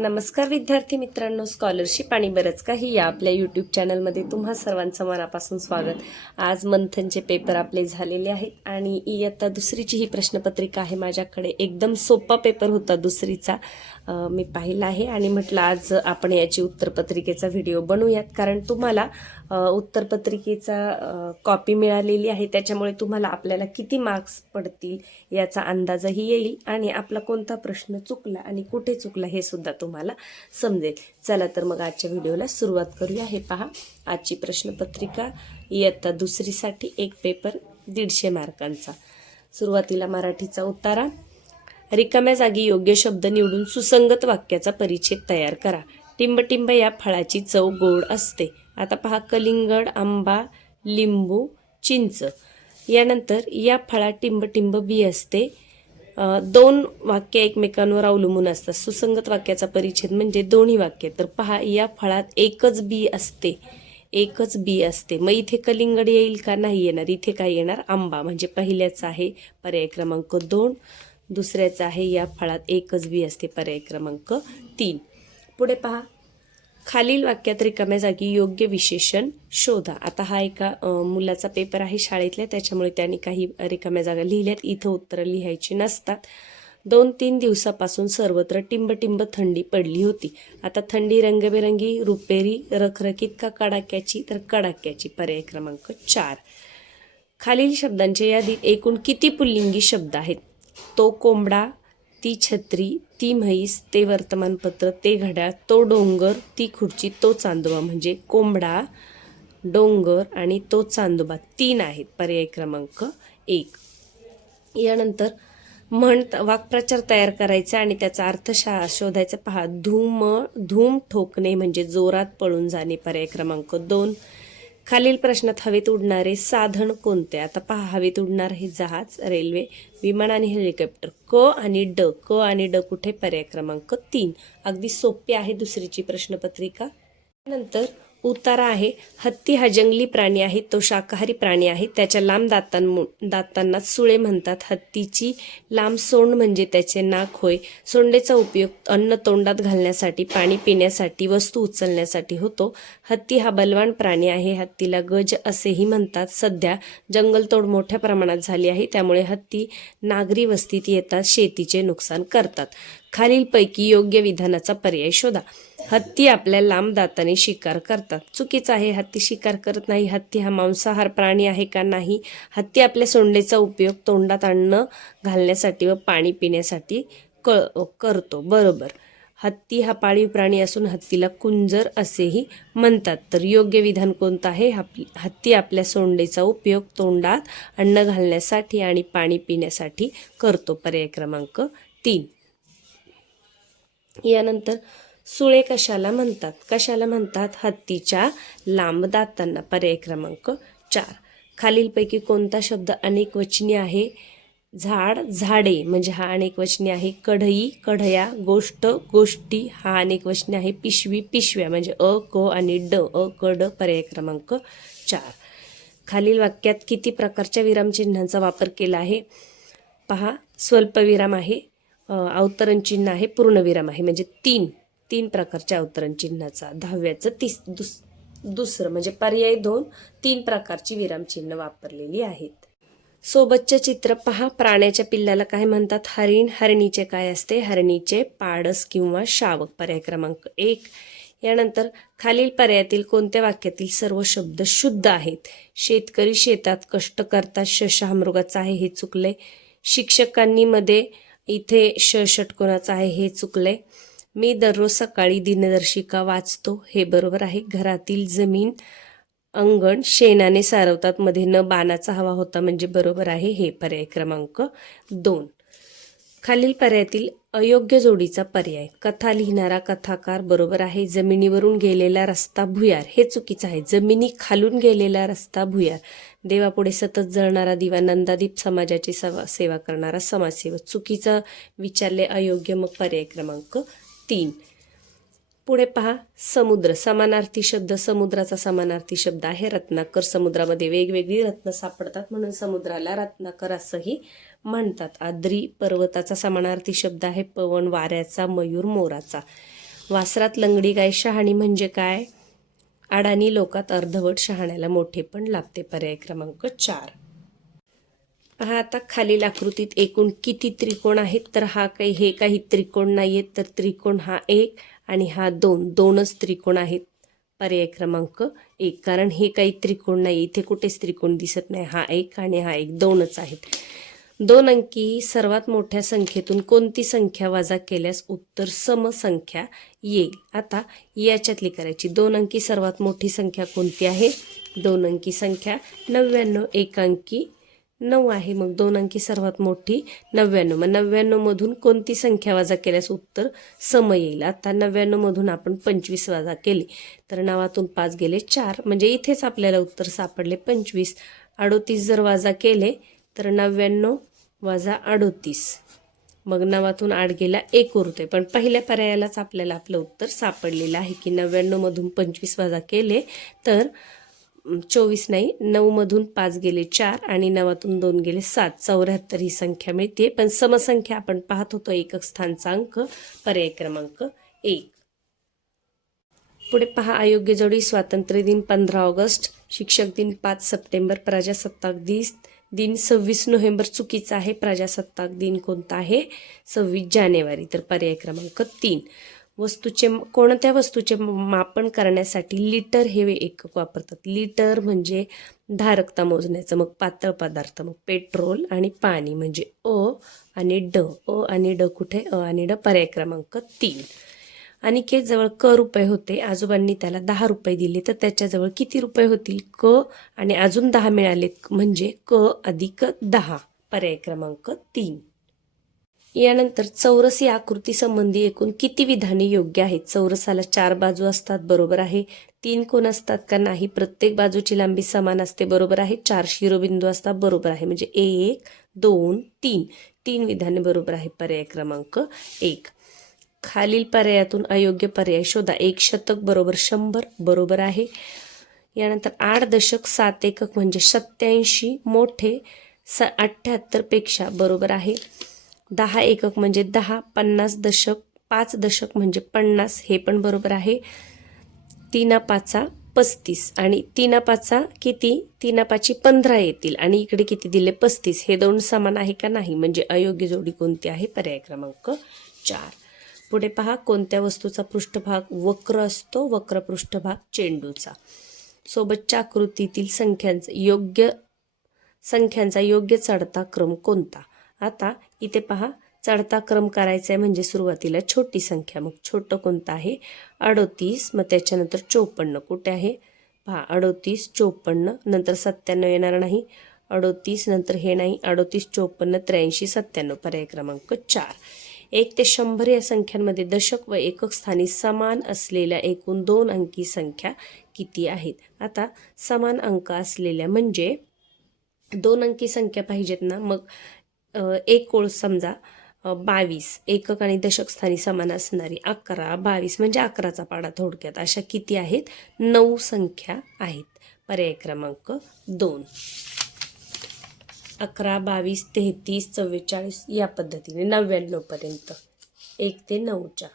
नमस्कार विद्यार्थी मित्रांनो स्कॉलरशिप आणि बरंच काही या आपल्या यूट्यूब चॅनलमध्ये तुम्हा सर्वांचं मनापासून स्वागत. आज मंथनचे पेपर आपले झालेले आहेत आणि इयत्ता दुसरीची ही प्रश्नपत्रिका आहे. माझ्याकडे एकदम सोपा पेपर होता दुसरीचा मी पाहिला आहे आणि म्हटलं आज आपण याची उत्तरपत्रिकेचा व्हिडिओ बनवूयात. कारण तुम्हाला उत्तरपत्रिकेचा कॉपी मिळालेली आहे. त्याच्यामुळे तुम्हाला आपल्याला किती मार्क्स पडतील याचा अंदाजही येईल आणि आपला कोणता प्रश्न चुकला आणि कुठे चुकला हे सुद्धा तुम्हाला तुम्हाला समजेल. चला तर मग आजच्या व्हिडिओला सुरुवात करूया. हे पहा आजची प्रश्नपत्रिका. इयत्ता दुसरीसाठी एक पेपर दीडशे मार्कांचा. सुरुवातीला मराठीचा उतारा. रिकाम्या जागी योग्य शब्द निवडून सुसंगत वाक्याचा परिच्छेद तयार करा. टिंबटिंब या फळाची चव गोड असते. आता पहा कलिंगड आंबा लिंबू चिंच. यानंतर या फळात टिंबटिंब बी असते. दोन वाक्य एकमेकांवर अवलंबून असतात. सुसंगत वाक्याचा परिच्छेद म्हणजे दोन्ही वाक्य. तर पहा या फळात एकच बी असते. एकच बी असते. मग इथे कलिंगड येईल का? नाही येणार. इथे काय येणार? आंबा. म्हणजे पहिल्याचा आहे पर्याय क्रमांक दोन. दुसऱ्याचा आहे या फळात एकच बी असते पर्याय क्रमांक तीन. पुढे पहा. खालील वाक्यात रिकाम्या जागी योग्य विशेषण शोधा. आता हा एका मुलाचा पेपर आहे शाळेतल्या त्याच्यामुळे त्यांनी काही रिकाम्या जागा लिहिल्यात. इथं उत्तरं लिहायची नसतात. दोन तीन दिवसापासून सर्वत्र टिंबटिंब थंडी पडली होती. आता थंडी रंगबेरंगी रुपेरी रखरखीत का कडाक्याची? तर कडाक्याची पर्याय क्रमांक चार. खालील शब्दांच्या यादीत एकूण किती पुल्लिंगी शब्द आहेत? तो कोंबडा ती छत्री ती म्हैस ते वर्तमानपत्र ते घड्याळ तो डोंगर ती खुर्ची तो चांदोबा म्हणजे कोंबडा डोंगर आणि तो चांदोबा तीन आहेत पर्याय क्रमांक एक. यानंतर म्हण वाक्प्रचार तयार करायचा आणि त्याचा अर्थ शा शोधायचा. पहा धूम धूम ठोकणे म्हणजे जोरात पळून जाणे पर्याय क्रमांक दोन. खालील प्रश्नात हवेत उडणारे साधन कोणते? आता पहा हवेत उडणार हे जहाज रेल्वे विमान आणि हेलिकॉप्टर. क आणि ड. क आणि ड कुठे? पर्याय क्रमांक तीन. अगदी सोपी आहे दुसरीची प्रश्नपत्रिका. नंतर उतारा आहे. हत्ती हा जंगली प्राणी आहे. तो शाकाहारी प्राणी आहे. त्याच्या लांब दातांमु दातांना सुळे म्हणतात. हत्तीची लांब सोंड म्हणजे त्याचे नाक होय. सोंडेचा उपयोग अन्न तोंडात घालण्यासाठी पाणी पिण्यासाठी वस्तू उचलण्यासाठी होतो. हत्ती हा बलवान प्राणी आहे. हत्तीला गज असेही म्हणतात. सध्या जंगलतोड मोठ्या प्रमाणात झाली आहे. त्यामुळे हत्ती नागरी वस्तीत येतात. शेतीचे नुकसान करतात. खालीलपैकी योग्य विधानाचा पर्याय शोधा. हत्ती आपल्या लांब दाताने शिकार करतात. चुकीचं आहे हत्ती शिकार करत नाही. हत्ती हा मांसाहार प्राणी आहे का नाही? हत्ती आपल्या सोंडेचा उपयोग तोंडात अन्न घालण्यासाठी व पाणी पिण्यासाठी क करतो. बरोबर. हत्ती हा पाळीव प्राणी असून हत्तीला कुंजर असेही म्हणतात. तर योग्य विधान कोणतं आहे? हत्ती आपल्या सोंडेचा उपयोग तोंडात अन्न घालण्यासाठी आणि पाणी पिण्यासाठी करतो. पर्याय क्रमांक तीन. यानंतर सुळे कशाला म्हणतात? कशाला म्हणतात? हत्तीच्या लांब दातांना पर्याय क्रमांक चार. खालीलपैकी कोणता शब्द अनेक वचनी आहे? झाड झाडे म्हणजे हा अनेक वचनी आहे. कढई कढया गोष्ट गोष्टी हा अनेक वचनी आहे. पिशवी पिशव्या म्हणजे अ क आणि ड अ क ड पर्याय क्रमांक चार. खालील वाक्यात किती प्रकारच्या विरामचिन्हांचा वापर केला आहे? पहा स्वल्पविराम आहे अवतरण चिन्ह आहे पूर्णविराम आहे. म्हणजे तीन. तीन प्रकारच्या अवतरण चिन्हाचा. दहाव्याचं तीस दुस दुसरं म्हणजे पर्याय दोन तीन प्रकारची विरामचिन्ह वापरलेली आहेत. सोबतचे चित्र पहा. प्राण्याच्या पिल्लाला काय म्हणतात? हरिण. हरणीचे काय असते? हरणीचे पाडस किंवा शावक. पर्याय क्रमांक एक. यानंतर खालील पर्यायातील कोणत्या वाक्यातील सर्व शब्द शुद्ध आहेत? शेतकरी शेतात कष्ट करतात. शश हा मृगाचा आहे हे चुकले शिक्षकांनी मध्ये इथे श षटकोणाचं आहे हे चुकले मी दररोज सकाळी दिनदर्शिका वाचतो. हे बरोबर आहे. घरातील जमीन अंगण शेणाने सारवतात. मध्ये न बाणाचा हवा होता म्हणजे बरोबर आहे. हे पर्याय क्रमांक दोन. खालील पर्यायातील अयोग्य जोडीचा पर्याय. कथा लिहिणारा कथाकार बरोबर आहे. जमिनीवरून गेलेला रस्ता भुयार. हे चुकीचं आहे. जमिनी खालून गेलेला रस्ता भुयार. देवापुढे सतत जळणारा दिवा नंदादीप समाजाची सेवा करणारा समाजसेवक. चुकीचा विचारले अयोग्य मग पर्याय क्रमांक तीन. पुढे पहा समुद्र. समानार्थी शब्द समुद्राचा समानार्थी शब्द आहे. रत्नाकर समुद्रामध्ये वेगवेगळी रत्न सापडतात म्हणून समुद्राला रत्नाकर असंही म्हणतात. आद्री पर्वताचा समानार्थी शब्द आहे. पवन वाऱ्याचा मयूर मोराचा. वासरात लंगडी गाय शहाणी म्हणजे काय? अडाणी लोकात अर्धवट शहाण्याला मोठे पण लाभते पर्याय क्रमांक चार. पहा आता खालील आकृतीत एकूण किती त्रिकोण आहेत? तर हा काही हे काही त्रिकोण नाही आहेत तर त्रिकोण हा एक आणि हा दोन दोनच त्रिकोण आहेत. पर्याय क्रमांक एक. कारण हे काही त्रिकोण नाही इथे कुठेच त्रिकोण दिसत नाही. हा एक आणि हा एक दोनच आहेत. दोन अंकी सर्वात मोठ्या संख्येतून कोणती संख्या वजा केल्यास उत्तर समसंख्या येईल? आता याच्यातली करायची. दोन अंकी सर्वात मोठी संख्या कोणती आहे? दोन अंकी संख्या नव्याण्णव एक अंकी नऊ आहे मग दोन अंकी सर्वात मोठी नव्याण्णव. मग नव्याण्णवमधून कोणती संख्या वजा केल्यास उत्तर सम येईल? आता नव्याण्णवमधून आपण पंचवीस वजा केली. तर नावातून पाच गेले चार. म्हणजे इथेच आपल्याला उत्तर सापडले पंचवीस. अडोतीस जर वाजा केले तर नव्याण्णव वाजा अडोतीस. मग नावातून आठ गेला एक उरतोय. पण पहिल्या पर्यायालाच आपल्याला आपलं उत्तर सापडलेलं आहे की नव्याण्णवमधून पंचवीस वाजा केले तर चोवीस नाही नऊमधून पाच गेले चार आणि नवातून दोन गेले सात. चौऱ्याहत्तर ही संख्या मिळते. पण समसंख्या आपण पाहत होतो एकक स्थानचा अंक पर्याय क्रमांक एक. पुढे पहा अयोग्य जोडी स्वातंत्र्य दिन पंधरा ऑगस्ट शिक्षक दिन पाच सप्टेंबर प्रजासत्ताक दिस दिन सव्वीस नोव्हेंबर चुकीचा आहे प्रजासत्ताक दिन कोणता आहे? सव्वीस जानेवारी. तर पर्याय क्रमांक तीन. वस्तूचे कोणत्या वस्तूचे मापन करण्यासाठी लिटर हे एकक वापरतात. लिटर म्हणजे धारकता मोजण्याचं मग पातळ पदार्थ मग पेट्रोल आणि पाणी म्हणजे अ आणि ड. अ आणि ड कुठे? अ आणि ड पर्याय क्रमांक तीन. अनिकेत जवळ क रुपये होते आजोबांनी त्याला दहा रुपये दिले तर त्याच्याजवळ किती रुपये होतील? क आणि अजून दहा मिळाले म्हणजे क अधिक दहा पर्याय क्रमांक तीन. यानंतर चौरस या आकृती संबंधी एकूण किती विधाने योग्य आहेत? चौरसाला चार बाजू असतात बरोबर आहे. तीन कोण असतात का नाही? प्रत्येक बाजूची लांबी समान असते बरोबर आहे. चार शिरोबिंदू असतात बरोबर आहे. म्हणजे एक दोन तीन. तीन विधाने बरोबर आहे. पर्याय क्रमांक एक. खालील पर्यायातून अयोग्य पर्याय शोधा. एक शतक बरोबर शंभर बरोबर आहे. यानंतर आठ दशक सात एकक म्हणजे सत्याऐंशी मोठे स अठ्ठ्याहत्तरपेक्षा बरोबर आहे. दहा एकक म्हणजे दहा पन्नास दशक पाच दशक म्हणजे पन्नास हे पण बरोबर आहे. तीना पाचा पस्तीस आणि तीना पाचा किती? तीना पाची पंधरा येतील आणि इकडे किती दिले? पस्तीस. हे दोन समान आहे का नाही? म्हणजे अयोग्य जोडी कोणती आहे? पर्याय क्रमांक चार. पुढे पहा कोणत्या वस्तूचा पृष्ठभाग वक्र असतो? वक्र पृष्ठभाग चेंडूचा. सोबतच्या आकृतीतील संख्यांचा योग्य संख्यांचा योग्य चढता क्रम कोणता? आता इथे पहा चढता क्रम करायचा आहे म्हणजे सुरुवातीला छोटी संख्या. मग छोटं कोणतं आहे? अडोतीस मग त्याच्यानंतर चोपन्न. कुठे आहे? पहा अडोतीस चोपन्न नंतर सत्त्याण्णव येणार नाही. अडोतीस नंतर हे नाही. अडोतीस चोपन्न त्र्याऐंशी सत्त्याण्णव. पर्याय क्रमांक चार. एक ते शंभर या संख्यांमध्ये दशक व एकक स्थानी समान असलेल्या एकूण दोन अंकी संख्या किती आहेत? आता समान अंक असलेल्या म्हणजे दोन अंकी संख्या पाहिजेत ना? मग एक ओळ समजा बावीस एकक आणि दशकस्थानी समान असणारी अकरा बावीस म्हणजे अकराचा पाडा थोडक्यात. अशा किती आहेत? नऊ संख्या आहेत. पर्याय क्रमांक दोन. अकरा बावीस तेहतीस चव्वेचाळीस या पद्धतीने नव्याण्णवपर्यंत. एक ते नऊच्या.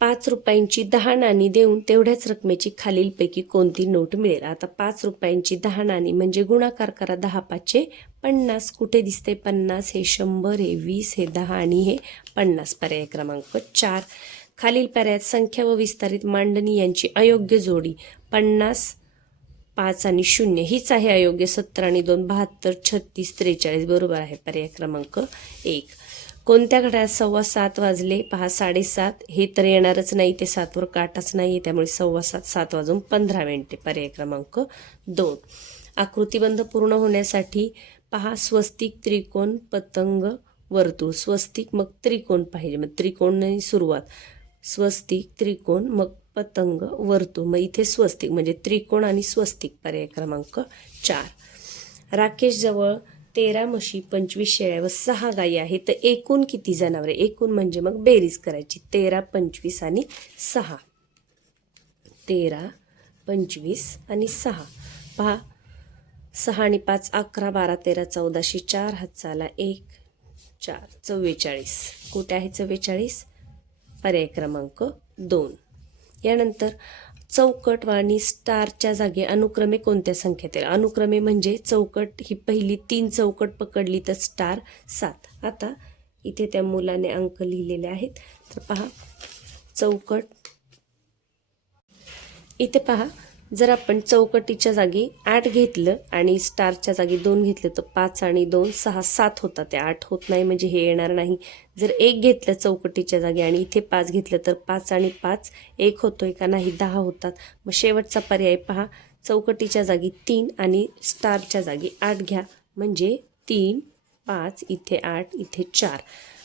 पाच रुपयांची दहा नाणी देऊन तेवढ्याच रकमेची खालीलपैकी कोणती नोट मिळेल? आता पाच रुपयांची दहा नाणी म्हणजे गुणाकार करा दहा पाचशे पन्नास. कुठे दिसते पन्नास? हे शंभर हे वीस हे दहा आणि हे पन्नास पर्याय क्रमांक चार. खालील पर्यायात संख्या व विस्तारित मांडणी यांची अयोग्य जोडी पन्नास पाच आणि शून्य. हीच आहे अयोग्य सत्तर आणि दोन बहात्तर छत्तीस त्रेचाळीस. बरोबर आहे पर्याय क्रमांक एक. कोणत्या घड्यात सव्वा सात वाजले? पहा साडेसात. हे तर येणारच नाही ते सातवर काटाच नाही आहे त्यामुळे सव्वा सात सात वाजून पंधरा मिनिटे. पर्याय क्रमांक दोन. आकृतीबंध पूर्ण होण्यासाठी पहा स्वस्तिक त्रिकोण पतंग वर्तुळ. स्वस्तिक मग त्रिकोण पाहिजे. मग त्रिकोण सुरुवात. स्वस्तिक त्रिकोण मग पतंग वर्तुळ. मग इथे स्वस्तिक म्हणजे त्रिकोण आणि स्वस्तिक. पर्याय क्रमांक चार. राकेशजवळ तेरा म्हशी पंचवीस शेळ्या व सहा गायी आहेत. तर एकूण किती जनावरे एकूण म्हणजे मग बेरीज करायची. तेरा पंचवीस आणि सहा. तेरा पंचवीस आणि सहा. पहा. सहा आणि पाच अकरा बारा तेरा चौदाशे चार हातचाला. एक चार चव्वेचाळीस. कुठे आहे चव्वेचाळीस? पर्याय क्रमांक दोन. यानंतर चौकट आणि स्टारच्या जागी अनुक्रमे कोणत्या संख्येत येईल? अनुक्रमे म्हणजे चौकट ही पहिली तीन चौकट पकडली तर स्टार सात. आता इथे त्या मुलाने अंक लिहिलेले आहेत. तर पहा चौकट. इथे पहा जर आपण चौकटीच्या जागी आठ घेतलं आणि स्टारच्या जागी दोन घेतलं तर पाच आणि दोन सहा सात होतात. ते आठ होत नाही म्हणजे हे येणार नाही. जर एक घेतलं चौकटीच्या जागी आणि इथे पाच घेतलं तर पाच आणि पाच एक होतोय का नाही? दहा होतात. मग शेवटचा पर्याय पहा. चौकटीच्या जागी तीन आणि स्टारच्या जागी आठ घ्या. म्हणजे तीन पाच इथे आठ इथे चार.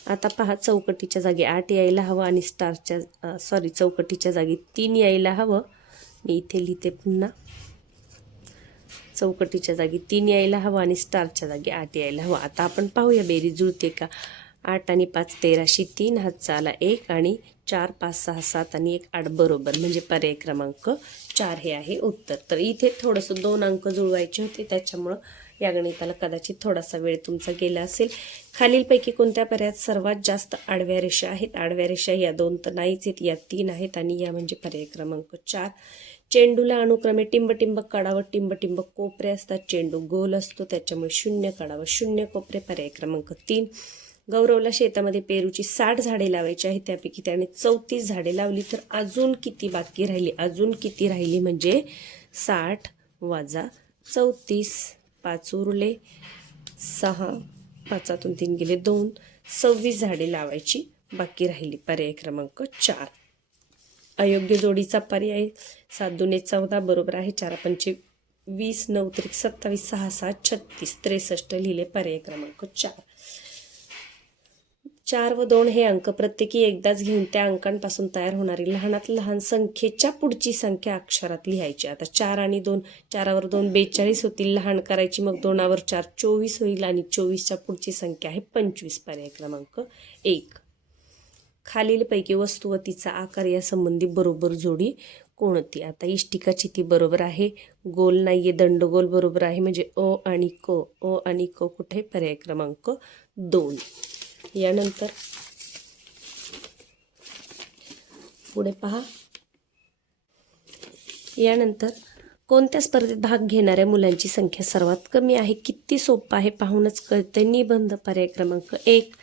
आता पहा चौकटीच्या जागी आठ यायला हवं आणि स्टारच्या सॉरी चौकटीच्या जागी तीन यायला हवं. मी इथे लिहिते पुन्हा. चौकटीच्या जागी तीन यायला हवं आणि स्टारच्या जागी आठ यायला हवं. आता आपण पाहूया बेरी जुळते का? आठ आणि पाच तेराशे तीन हातचा आला एक आणि चार पाच सहा सात आणि एक आठ बरोबर. म्हणजे पर्याय क्रमांक चार हे आहे उत्तर. तर इथे थोडंसं दोन अंक जुळवायचे होते. त्याच्यामुळं या गणिताला कदाचित थोडासा वेळ तुमचा गेला असेल. खालीलपैकी कोणत्या पर्यायात सर्वात जास्त आडव्या रेषा आहेत? आडव्या रेषा या दोन तर नाहीच आहेत. या तीन आहेत आणि या म्हणजे पर्याय क्रमांक चार. चेंडूला अनुक्रमे टिंबटिंबक काढावं टिंबटिंबक कोपरे असतात चेंडू गोल असतो त्याच्यामुळे शून्य काढावं शून्य कोपरे पर्याय क्रमांक तीन. गौरवला शेतामध्ये पेरूची साठ झाडे लावायची आहेत त्यापैकी त्याने चौतीस झाडे लावली तर अजून किती बाकी राहिली? अजून किती राहिली म्हणजे साठ वाजा चौतीस पाच उरले सहा पाचातून तीन गेले दोन. सव्वीस झाडे लावायची बाकी राहिली पर्याय क्रमांक चार. अयोग्य जोडीचा पर्याय सात दुने चौदा बरोबर आहे. चार पंचे वीस नऊ त्रिक सत्तावीस सहा सात छत्तीस त्रेसष्ट लिहिले पर्याय क्रमांक चार. चार व दोन हे अंक प्रत्येकी एकदाच घेऊन त्या अंकांपासून तयार होणारी लहानात लहान संख्येच्या पुढची संख्या अक्षरात लिहायची. आता चार आणि दोन चारावर दोन बेचाळीस होतील. लहान करायची मग दोनावर चार चोवीस होईल आणि चोवीसच्या पुढची संख्या आहे पंचवीस. पर्याय क्रमांक एक. खालीलपैकी वस्तू व तिचा आकार या संबंधी बरोबर जोडी कोणती? आता इष्टिकाची ती बरोबर आहे. गोल नाही आहे दंडगोल बरोबर आहे. म्हणजे अ आणि क अ आणि क कुठे? पर्याय क्रमांक दोन. यानंतर पुढे पहा. यानंतर कोणत्या स्पर्धेत भाग घेणाऱ्या मुलांची संख्या सर्वात कमी आहे? किती सोपं आहे? पाहूनच कळते निबंध पर्याय क्रमांक एक.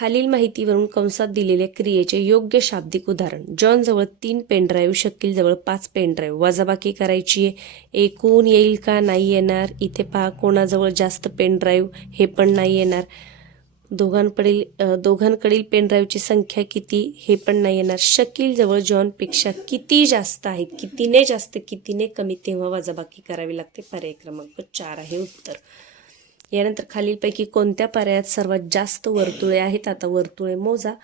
खालील माहितीवरून कंसात दिलेल्या क्रियेचे योग्य शाब्दिक उदाहरण. जॉन जवळ तीन पेनड्राईव्ह शकील जवळ पाच पेनड्राईव्ह. वजाबाकी करायची आहे. एकूण येईल का? नाही येणार. इथे पहा कोणाजवळ जास्त पेनड्राईव्ह? हे पण नाही येणार. दोघांकडील दोघांकडील पेनड्राईव्हची संख्या किती? हे पण नाही येणार. शकील जवळ जॉनपेक्षा किती जास्त आहे? कितीने जास्त कितीने कमी? तेव्हा वजाबाकी करावी लागते. पर्याय क्रमांक चार आहे उत्तर. यानंतर खालीलपैकी कोणत्या पर्यायात सर्वात जास्त वर्तुळे आहेत? आता वर्तुळे मोजा.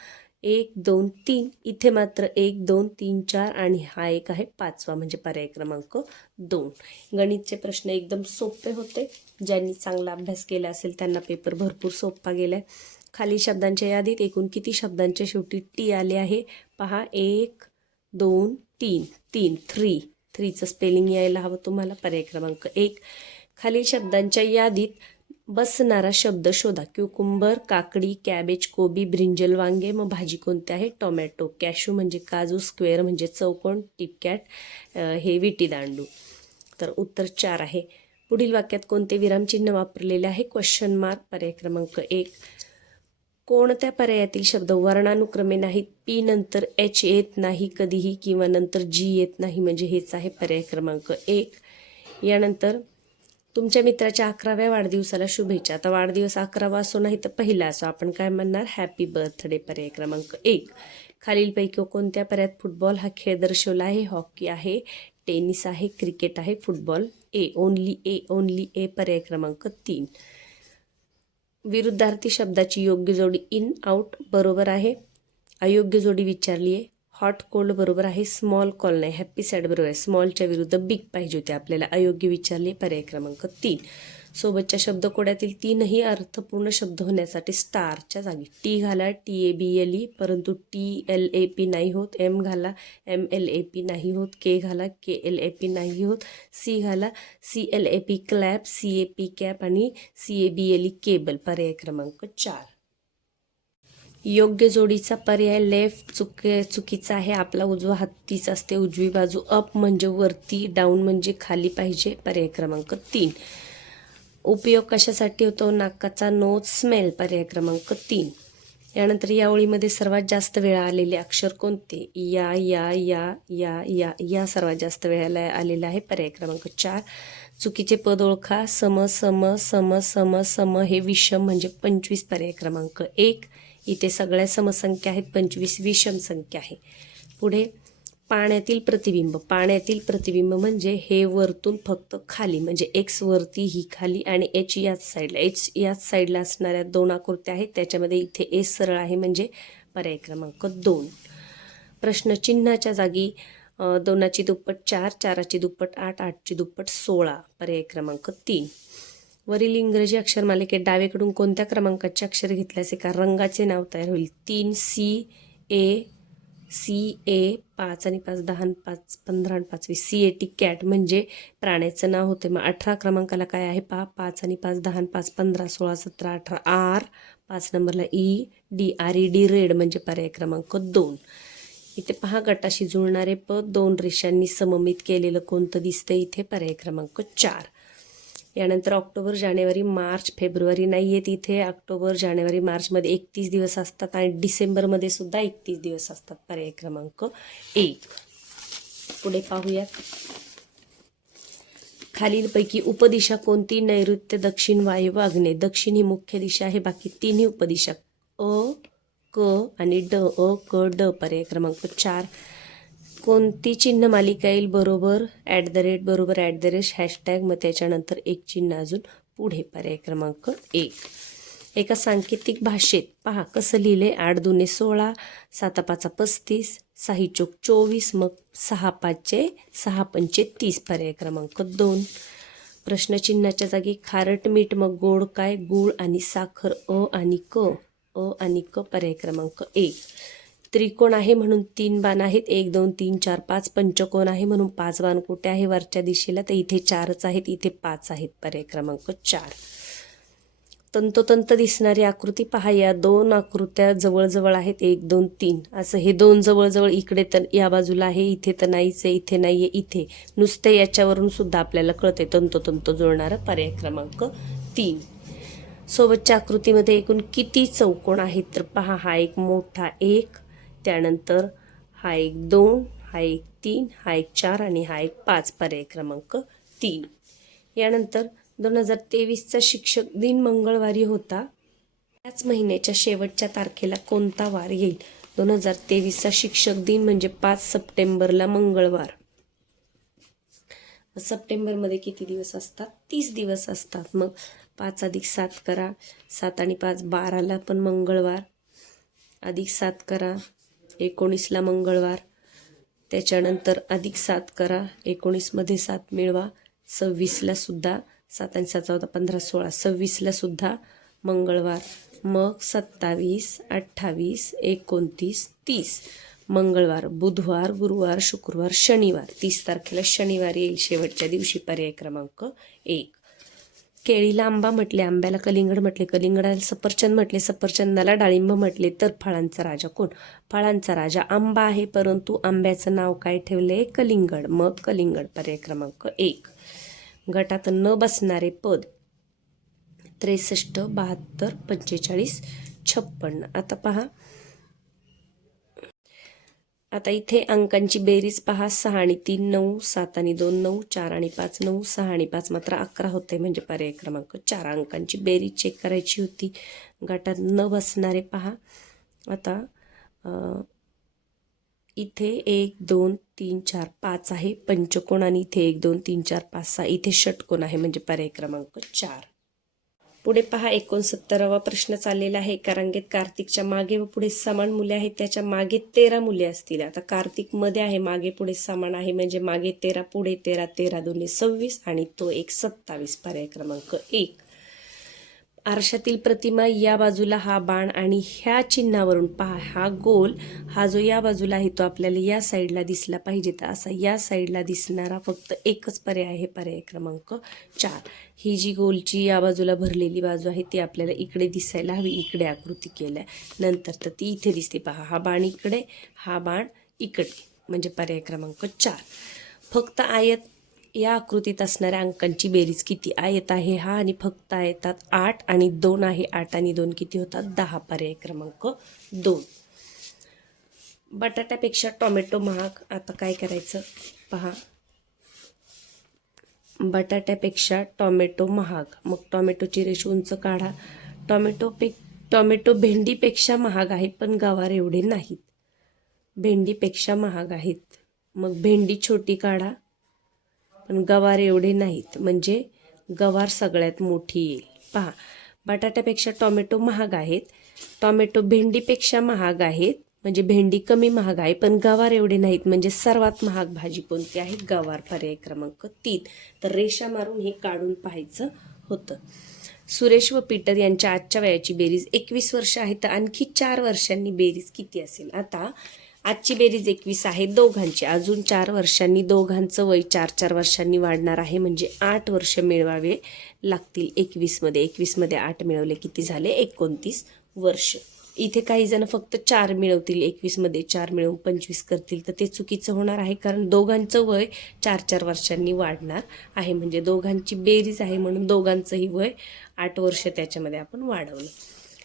एक दोन तीन. इथे मात्र एक दोन तीन चार आणि हा एक आहे पाचवा म्हणजे पर्याय क्रमांक दोन. गणितचे प्रश्न एकदम सोपे होते. ज्यांनी चांगला अभ्यास केला असेल त्यांना पेपर भरपूर सोपा गेलाय. खाली शब्दांच्या यादीत एकूण किती शब्दांच्या शेवटी टी आले आहे? पहा एक दोन तीन. तीन थ्री. थ्रीचं स्पेलिंग यायला हवं तुम्हाला. पर्याय क्रमांक एक. खालील शब्दांच्या यादीत बसणारा शब्द शोधा. क्युकुंबर काकडी कॅबेज कोबी ब्रिंजल वांगे मग भाजी कोणती आहे? टोमॅटो. कॅशू म्हणजे काजू स्क्वेअर म्हणजे चौकोन टिपकॅट हे विटी दांडू. तर उत्तर चार आहे. पुढील वाक्यात कोणते विरामचिन्ह वापरलेले आहे? क्वेश्चन मार्क पर्याय क्रमांक एक. कोणत्या पर्यायातील शब्द वर्णानुक्रमे नाहीत? पी नंतर एच येत नाही कधीही किंवा नंतर जी येत नाही म्हणजे हेच आहे पर्याय क्रमांक एक. यानंतर तुमच्या मित्राच्या अकराव्या वाढदिवसाला शुभेच्छा. आता वाढदिवस अकरावा असो नाही तर पहिला असो. आपण काय म्हणणार? हॅपी बर्थडे पर्याय क्रमांक एक. खालीलपैकी कोणत्या पर्यायात फुटबॉल हा खेळ दर्शवला आहे? हॉकी आहे टेनिस आहे क्रिकेट आहे football A only A only A पर्याय क्रमांक तीन. विरुद्धार्थी शब्दाची योग्य जोडी इन आउट बरोबर आहे. अयोग्य जोडी विचारली आहे हॉट कोल्ड बरोबर आहे स्मॉल कॉल नाही हॅपी सॅड बरोबर आहे. स्मॉलच्या विरुद्ध बिग पाहिजे होते आपल्याला. अयोग्य विचारले पर्याय क्रमांक तीन. सोबतच्या शब्दकोड्यातील तीनही अर्थपूर्ण शब्द होण्यासाठी स्टारच्या जागी. टी घाला T A B L E परंतु टी एल ए पी नाही होत. एम घाला एम एल ए पी नाही होत. के घाला के एल ए पी नाही होत. सी घाला C L A P clap C A P cap आणि C A B L E cable पर्याय क्रमांक चार. योग्य जोडीचा पर्याय लेफ्ट चुके चुकीचा आहे आपला उजवा हात तीच असते उजवी बाजू अप म्हणजे वरती डाऊन म्हणजे खाली पाहिजे पर्याय क्रमांक तीन. उपयोग कशासाठी होतो? नाकाचा नोज स्मेल पर्याय क्रमांक तीन. यानंतर या ओळीमध्ये सर्वात जास्त वेळा आलेले अक्षर कोणते? या या या या या या सर्वात जास्त वेळेला आलेला आहे पर्याय क्रमांक चार. चुकीचे पद ओळखा. सम सम सम सम सम हे विषम म्हणजे पंचवीस पर्याय क्रमांक एक. इथे सगळ्या समसंख्या आहेत पंचवीस विषम संख्या आहे. पुढे पाण्यातील प्रतिबिंब. पाण्यातील प्रतिबिंब म्हणजे हे वरतून फक्त खाली म्हणजे एक्स वरती ही खाली आणि एच याच साईडला एच याच साईडला असणाऱ्या दोन आकृत्या आहेत. त्याच्यामध्ये इथे एस सरळ आहे म्हणजे पर्याय क्रमांक दोन. प्रश्नचिन्हाच्या जागी दोनाची दुप्पट चार चाराची दुप्पट आठ आठची दुप्पट सोळा पर्याय क्रमांक तीन. वरील इंग्रजी अक्षरमालिकेत डावीकडून कोणत्या क्रमांकाचे अक्षर घेतल्यास एका रंगाचे नाव तयार होईल? तीन सी ए सी ए पाच आणि पाच दहा आणि पाच पंधरा आणि पाचवी. सी ए टी कॅट म्हणजे प्राण्याचं नाव होते. मग अठरा क्रमांकाला काय आहे? पा पाच आणि पाच दहा आणि पाच पंधरा सोळा सतरा अठरा आर. पाच नंबरला E D R E D red म्हणजे पर्याय क्रमांक दोन. इथे पहा गटाशी जुळणारे पद दोन रेषांनी सममित केलेलं कोणतं दिसतं इथे पर्याय क्रमांक चार. यानंतर ऑक्टोबर जानेवारी मार्च फेब्रुवारी नाही आहेत इथे. ऑक्टोबर जानेवारी मार्चमध्ये एकतीस दिवस असतात आणि डिसेंबरमध्ये सुद्धा एकतीस दिवस असतात पर्याय क्रमांक एक. पुढे पाहूयात. खालीलपैकी उपदिशा कोणती? नैऋत्य दक्षिण वायव्य व दक्षिण ही मुख्य दिशा आहे. बाकी तिन्ही उपदिशा अ क आणि ड अ क ड पर्याय क्रमांक चार. कोणती चिन्ह मालिका येईल बरोबर? ॲट द रेट बरोबर ॲट द रेट हॅशटॅग मग त्याच्यानंतर एक चिन्ह अजून पुढे पर्याय क्रमांक एक. एका सांकेतिक भाषेत पहा कसं लिहिले आठ दुने सोळा सात पाचा पस्तीस साही चोक चोवीस मग सहा पाचचे सहा पंचे तीस पर्याय क्रमांक दोन. प्रश्नचिन्हाच्या जागी खारट मीठ मग गोड काय? गूळ आणि साखर अ आणि क. अ आणि क पर्याय क्रमांक एक. त्रिकोण आहे म्हणून तीन बाण आहेत. एक दोन तीन चार पाच पंचकोण आहे म्हणून पाच बाण कुठे आहे? वरच्या दिशेला. तर इथे चारच आहेत इथे पाच आहेत. पर्याय क्रमांक चार. तंतोतंत दिसणारी आकृती पहा. या दोन आकृत्या जवळजवळ आहेत. एक दोन तीन. असं हे दोन जवळजवळ इकडे तर या बाजूला आहे. इथे तर नाहीच आहे इथे नाही आहे इथे. नुसते याच्यावरून सुद्धा आपल्याला कळते तंतोतंत जुळणारं पर्याय क्रमांक तीन. सोबतच्या आकृतीमध्ये एकूण किती चौकोन आहेत? तर पहा हा एक मोठा एक त्यानंतर हा एक दोन हा एक तीन हा एक चार आणि हा एक पाच पर्याय क्रमांक तीन. यानंतर दोन हजार तेवीसचा शिक्षक दिन मंगळवारी होता. त्याच महिन्याच्या शेवटच्या तारखेला कोणता वार येईल? दोन हजार तेवीसचा शिक्षक दिन म्हणजे पाच सप्टेंबरला मंगळवार. सप्टेंबरमध्ये किती दिवस असतात? तीस दिवस असतात. मग पाच अधिक सात करा. सात आणि पाच बाराला पण मंगळवार. अधिक सात करा. एकोणीसला मंगळवार. त्याच्यानंतर अधिक सात करा एकोणीसमध्ये सात मिळवा सव्वीसला सुद्धा सात आणि सात चौदा पंधरा सोळा सव्वीसला सुद्धा मंगळवार. मग सत्तावीस अठ्ठावीस एकोणतीस तीस. मंगळवार बुधवार गुरुवार शुक्रवार शनिवार. तीस तारखेला शनिवार येईल शेवटच्या दिवशी पर्याय क्रमांक एक. केळीला आंबा म्हटले आंब्याला कलिंगड म्हटले कलिंगडाला सफरचंद म्हटले सफरचंदाला डाळिंब म्हटले तर फळांचा राजा कोण? फळांचा राजा आंबा आहे परंतु आंब्याचं नाव काय ठेवले कलिंगड. मग कलिंगड पर्याय क्रमांक एक. गटात न बसणारे पद त्रेसष्ट बहात्तर पंचेचाळीस छप्पन्न. आता पहा. आता इथे अंकांची बेरीज पहा. सहा आणि तीन नऊ सात आणि दोन नऊ चार आणि पाच नऊ सहा आणि पाच मात्र अकरा होते. म्हणजे पर्याय क्रमांक चार. अंकांची बेरीज चेक करायची होती. गटात न बसणारे पहा. आता इथे एक दोन तीन चार पाच आहे. पंचकोण आणि इथे एक दोन तीन चार पाच सहा. इथे षटकोण आहे. म्हणजे पर्याय क्रमांक चार. पुढे पहा एकोणसत्तरावा प्रश्न चाललेला आहे. एका कार्तिकच्या मागे व पुढे समान मुले आहेत त्याच्यामागे तेरा मुले असतील. आता कार्तिकमध्ये आहे मागे पुढे समान आहे. म्हणजे मागे तेरा पुढे तेरा तेरा दोन्ही सव्वीस आणि तो एक सत्तावीस पर्याय क्रमांक एक. आरशातील प्रतिमा या बाजूला हा बाण आणि ह्या चिन्हावरून पहा हा गोल हा जो या बाजूला आहे तो आपल्याला या साईडला दिसला पाहिजे. तर असा या साईडला दिसणारा फक्त एकच पर्याय आहे पर्याय क्रमांक चार. ही जी गोलची या बाजूला भरलेली बाजू आहे ती आपल्याला इकडे दिसायला हवी इकडे आकृती केल्या नंतर तर ती इथे दिसते. पहा हा बाण इकडे हा बाण इकडे म्हणजे पर्याय क्रमांक चार. फक्त आयत या आकृतीत असणाऱ्या अंकांची बेरीज किती येत आहे? हा आणि फक्त येतात आठ आणि दोन आहे. आठ आणि दोन किती होतात? दहा. पर्याय क्रमांक दोन. बटाट्यापेक्षा टोमॅटो महाग. आता काय करायचं? पहा. बटाट्यापेक्षा टोमॅटो महाग. मग टोमॅटोची रेष उंच काढा. टोमॅटो पे टोमॅटो भेंडीपेक्षा महाग आहे पण गवार एवढे नाहीत. भेंडीपेक्षा महाग आहेत. मग भेंडी छोटी काढा. पण गवार एवढे नाहीत. म्हणजे गवार सगळ्यात मोठी येईल. पहा बटाट्यापेक्षा टॉमॅटो महाग आहेत. टॉमॅटो भेंडीपेक्षा महाग आहेत. म्हणजे भेंडी कमी महाग आहे पण गवार एवढे नाहीत. म्हणजे सर्वात महाग भाजी कोणती आहे? गवार पर्याय क्रमांक तीन. तर रेषा मारून हे काढून पाहायचं होतं. सुरेश व पीटर यांच्या आजच्या वयाची बेरीज एकवीस वर्ष आहे. तर आणखी चार वर्षांनी बेरीज किती असेल? आता आजची बेरीज एकवीस आहे. दोघांची. अजून चार वर्षांनी दोघांचं वय चार चार वर्षांनी वाढणार आहे. म्हणजे आठ वर्ष मिळवावे लागतील एकवीसमध्ये. एकवीसमध्ये आठ मिळवले किती झाले? एकोणतीस वर्ष. इथे काही जण फक्त चार मिळवतील. एकवीसमध्ये चार मिळवून पंचवीस करतील. तर ते चुकीचं होणार आहे कारण दोघांचं वय चार चार वर्षांनी वाढणार आहे. म्हणजे दोघांची बेरीज आहे म्हणून दोघांचंही वय आठ वर्ष त्याच्यामध्ये आपण वाढवलं.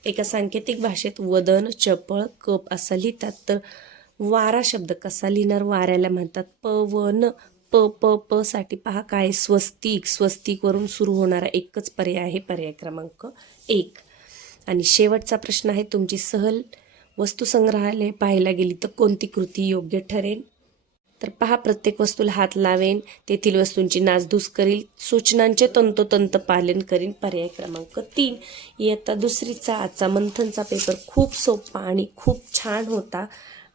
एका सांकेतिक भाषेत वदन चपळ कप असं लिहितात. तर वारा शब्द कसा लिहिणार? वाऱ्याला म्हणतात पवन प प प साठी पहा काय स्वस्तिक. स्वस्तिकवरून सुरू होणारा एकच पर्याय आहे पर्याय क्रमांक एक. आणि शेवटचा प्रश्न आहे तुमची सहल वस्तुसंग्रहालय पाहायला गेली तर कोणती कृती योग्य ठरेल तर पहा प्रत्येक वस्तूला हात लावेन तेथील वस्तूंची नासधूस करील सूचनांचे तंतोतंत पालन करीन. पर्याय क्रमांक तीन. इयत्ता दुसरीचा आजचा मंथनचा पेपर खूप सोपा आणि खूप छान होता.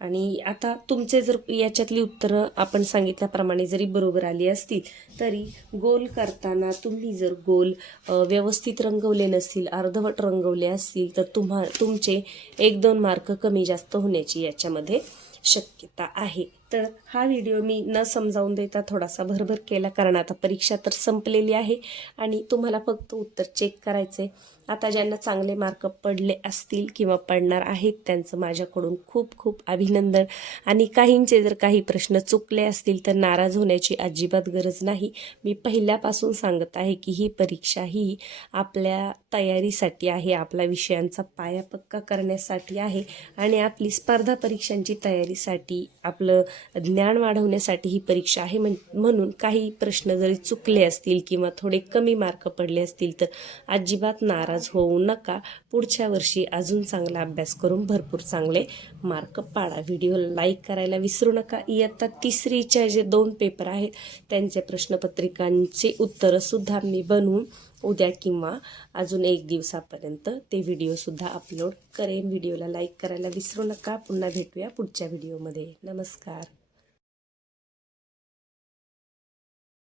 आणि आता तुमचे जर याच्यातली उत्तरं आपण सांगितल्याप्रमाणे जरी बरोबर आली असतील तरी गोल करताना तुम्ही जर गोल व्यवस्थित रंगवले नसतील अर्धवट रंगवले असतील तर तुम्हा तुमचे एक दोन मार्क कमी जास्त होण्याची याच्यामध्ये शक्यता आहे. तर हा व्हिडिओ मी न समजावून देता थोडासा भरभर केला कारण आता परीक्षा तर संपलेली आहे आणि तुम्हाला फक्त उत्तर चेक करायचे आता ज्यांना चांगले मार्क पडले असतील किंवा पडणार आहेत त्यांचं माझ्याकडून खूप खूप अभिनंदन. आणि काहींचे जर काही प्रश्न चुकले असतील तर नाराज होण्याची अजिबात गरज नाही. मी पहिल्यापासून सांगत आहे की ही परीक्षा ही आपल्या तयारीसाठी आहे आपला विषयांचा पाया पक्का करण्यासाठी आहे आणि आपली स्पर्धा परीक्षांची तयारीसाठी आपलं ज्ञान वाढवण्यासाठी ही परीक्षा आहे. म्हण म्हणून काही प्रश्न जरी चुकले असतील किंवा थोडे कमी मार्क पडले असतील तर अजिबात नाराज होऊ नका. पुढच्या वर्षी अजून चांगला अभ्यास करून भरपूर चांगले मार्क पाडा. व्हिडिओ लाईक करायला विसरू नका. इयत्ता तिसरीच्या जे दोन पेपर आहेत त्यांच्या प्रश्नपत्रिकांची उत्तरंसुद्धा मी बनवून उद्या किंवा अजून एक दिवसापर्यंत ते व्हिडिओसुद्धा अपलोड करेन. व्हिडिओला लाईक करायला विसरू नका. पुन्हा भेटूया पुढच्या व्हिडिओमध्ये नमस्कार.